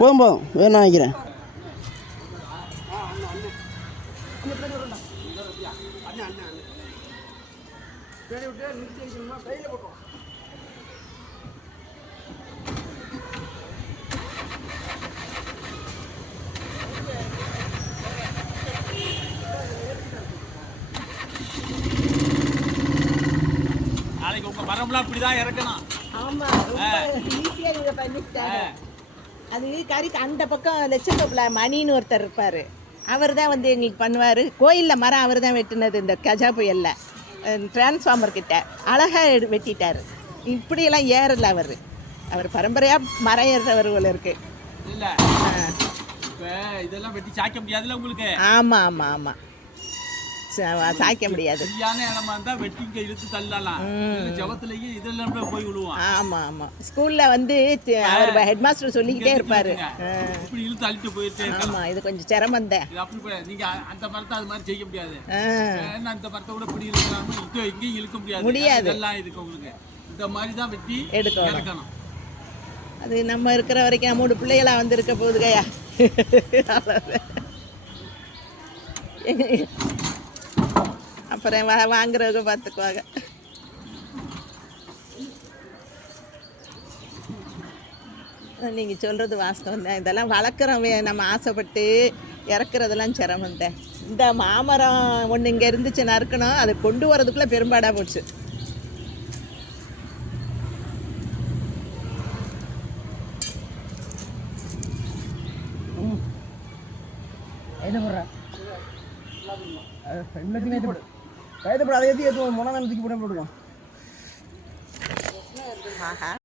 போதும் போதும் வேணும் வைக்கிறேன். நாளைக்கு உங்க மரம்லாம் இப்படிதான் இறக்கணும். ஆமா, ஈஸியா இதை பண்ணிட்டாரு. அது கறிக்கு அந்த பக்கம் லட்சத்தோப்புல மணின்னு ஒருத்தர் இருப்பாரு. அவர் தான் வந்து எங்களுக்கு பண்ணுவார். கோயிலில் மரம் அவர் தான் வெட்டினது. இந்த கஜா புயலில் டிரான்ஸ்ஃபார்மர் கிட்ட அழகாக வெட்டிட்டார். இப்படியெல்லாம் ஏறல அவர் பரம்பரையாக மரம் ஏறுறவர் போல இருக்கு. இல்லை இப்போ இதெல்லாம் வெட்டி சாய்க்க முடியாதுல்ல உங்களுக்கு. ஆமாம் ஆமாம் ஆமாம், சாய்க்க முடியாது. சரியான இடமா இருந்தால் வெட்டி இங்கே இழுத்து தள்ளலாம். ஜபத்துலேயே இதெல்லாம் போய் விழுவான். ஆமாம் ஆமாம், ஸ்கூலில் வந்து அவர் ஹெட் மாஸ்டர் சொல்லிக்கிட்டே இருப்பார். இப்படி இழுத்து அழிட்டு போயிட்டே. ஆமாம், இது கொஞ்சம் சிரமம் தான். அப்படி போய் நீங்கள் அந்த மரத்தை அது மாதிரி செய்ய முடியாது. ஏன்னா அந்த மரத்தை கூட இப்படி இழுக்கலாம்னு எங்கேயும் இழுக்க முடியாது. இதெல்லாம் இதுக்கு உங்களுக்கு இந்த மாதிரி தான் வெட்டி எடுக்கணும். அது நம்ம இருக்கிற வரைக்கும் நம்மோட பிள்ளைகளாக வந்து இருக்க போகுதுகையா. அப்புறம் வாங்குறவங்க பார்த்துக்குவாங்க. நீங்கள் சொல்கிறது வாஸ்தவம் தான். இதெல்லாம் வளர்க்குறோம் நம்ம ஆசைப்பட்டு இறக்குறதெல்லாம் சிரமம் தான். இந்த மாமரம் ஒன்று இங்கே இருந்துச்சு நறுக்கணும், அதை கொண்டு வரதுக்குள்ளே பெரும்பாடாக போச்சு. கைது போட அதை ஏற்றி ஏற்றுவோம். மொன தூக்கி போட போட்டுக்கலாம். ஆஹா.